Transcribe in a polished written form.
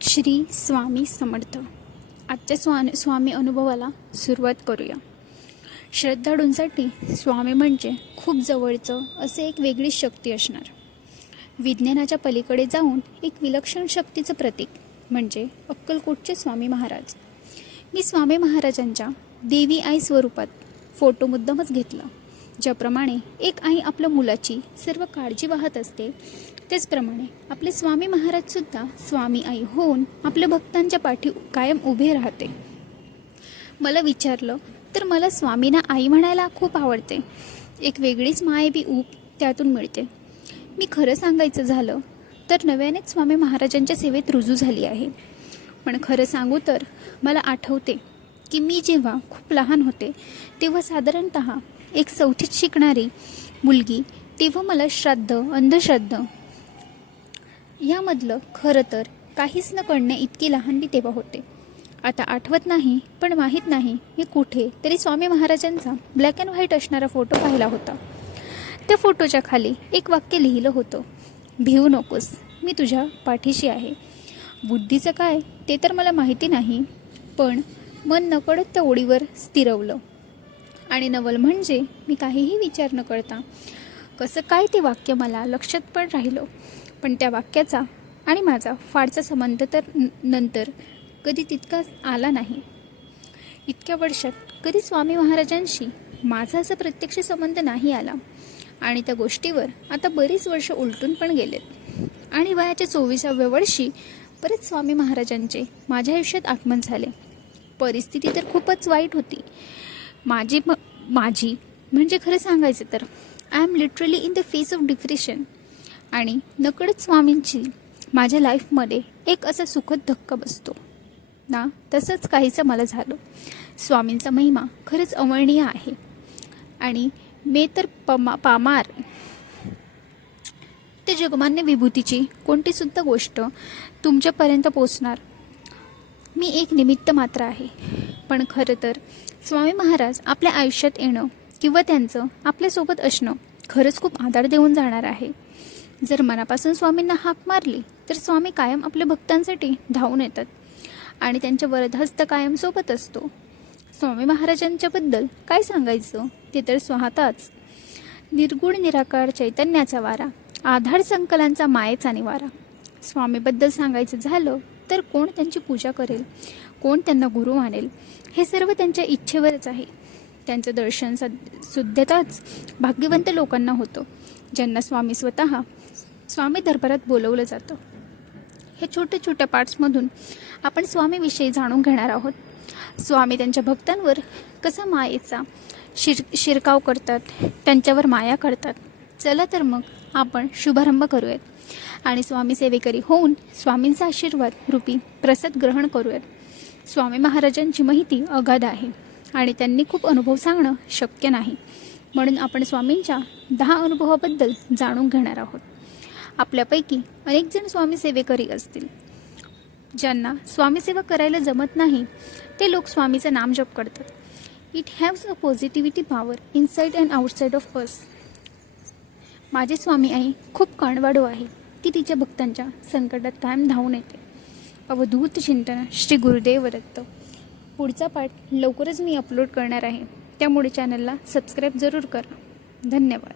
श्री स्वामी समर्थ. आजच्या स्वामी अनुभवाला सुरुवात करूया. श्रद्धाळूंसाठी स्वामी म्हणजे खूप जवळचं असे एक वेगळी शक्ती असणार. विज्ञानाच्या पलीकडे जाऊन एक विलक्षण शक्तीचं प्रतीक म्हणजे अक्कलकोटचे स्वामी महाराज. मी स्वामी महाराजांच्या देवी आई स्वरूपात फोटो मुद्दामच घेतला. ज्याप्रमाणे एक आई आपल्या मुलाची सर्व काळजी वाहत असते, त्याचप्रमाणे आपले स्वामी महाराजसुद्धा स्वामी आई होऊन आपल्या भक्तांच्या पाठी कायम उभे राहते. मला विचारलं तर मला स्वामींना आई म्हणायला खूप आवडते. एक वेगळीच मायेबी ऊब त्यातून मिळते. मी खरं सांगायचं झालं तर नव्यानेच स्वामी महाराजांच्या सेवेत रुजू झाली आहे. पण खरं सांगू तर मला आठवते की मी जेव्हा खूप लहान होते तेव्हा साधारणतः एक चौथीत शिकणारी मुलगी, तेव्हा मला श्राद्ध अंधश्रद्धा यामधलं खरं तर काहीच न कळणे इतकी लहान मी तेव्हा होते. आता आठवत नाही, पण माहीत नाही मी कुठे तरी स्वामी महाराजांचा ब्लॅक अँड व्हाईट असणारा फोटो पाहिला होता. त्या फोटोच्या खाली एक वाक्य लिहिलं होतं, भिवू नकोस, मी तुझ्या पाठीशी आहे. बुद्धीचं काय ते तर मला माहिती नाही, पण मन नकळत त्या ओळीवर स्थिरवलं. आणि नवल म्हणजे मी काहीही विचार न करता कसं काय ते वाक्य मला लक्षात पण राहिलं. पण त्या वाक्याचा आणि माझा फारसा संबंध तर नंतर कधी तितका आला नाही. इतक्या वर्षात कधी स्वामी महाराजांशी माझा असा प्रत्यक्ष संबंध नाही आला. आणि त्या गोष्टीवर आता बरीच वर्ष उलटून पण गेलेत. आणि वयाच्या 24व्या वर्षी परत स्वामी महाराजांचे माझ्या आयुष्यात आगमन झाले. परिस्थिती तर खूपच वाईट होती माझी म्हणजे खरं सांगायचं तर I am literally in the face of depression. आणि नकळत स्वामींची माझ्या लाईफमध्ये एक असा सुखद धक्का बसतो ना, तसंच काहीचं मला झालं. स्वामींचा महिमा खरंच अवर्णनीय आहे. आणि मी तर पामार ते जगमान्य विभूतीची कोणतीसुद्धा गोष्ट तुमच्यापर्यंत पोचणार. मी एक निमित्त मात्र आहे. पण खरं तर स्वामी महाराज आपल्या आयुष्यात येणं किंवा त्यांचं आपल्यासोबत असणं खरंच खूप आधार देऊन जाणार आहे. जर मनापासून स्वामींना हाक मारली तर स्वामी कायम आपल्या भक्तांसाठी धावून येतात आणि त्यांच्या वरदहस्त कायम सोबत असतो. स्वामी महाराजांच्याबद्दल काय सांगायचं ते तर स्वतःच निर्गुण निराकार चैतन्याचा वारा, आधार संकलांचा मायेचा निवारा. स्वामीबद्दल सांगायचं झालं तर कोण त्यांची पूजा करेल, कोण त्यांना गुरु मानेल, हे सर्व त्यांच्या इच्छेवरच आहे. त्यांचं दर्शन सुद्धताच भाग्यवंत लोकांना होतं, ज्यांना स्वामी स्वतः स्वामी दरबारात बोलवलं जातं. हे छोट्या छोट्या पार्ट्समधून आपण स्वामीविषयी जाणून घेणार आहोत. स्वामी त्यांच्या भक्तांवर कसा मायेचा शिरकाव करतात, त्यांच्यावर माया करतात. चला तर मग आपण शुभारंभ करूयात आणि स्वामी सेवेकरी होऊन स्वामींचा आशीर्वाद रूपी प्रसाद ग्रहण करूयात. स्वामी महाराजांची माहिती अगाध आहे आणि त्यांनी खूप अनुभव सांगणं शक्य नाही, म्हणून आपण स्वामींच्या 10 अनुभवाबद्दल जाणून घेणार आहोत. आपल्यापैकी अनेक जण स्वामी सेवेकरी असतील. ज्यांना स्वामी सेवा करायला जमत नाही ते लोक स्वामीचं नाम जप करतात. It haves a positivity power inside and outside of us. माझी स्वामी आई खूप काणवाडू आहे. ती तिच्या भक्तांच्या संकटात कायम धावून येते. अवधूत चिंतन श्री गुरुदेव दत्त. पुढचा पाठ लवकरच मी अपलोड करणार आहे, त्यामुळे चॅनलला सबस्क्राईब जरूर करा. धन्यवाद.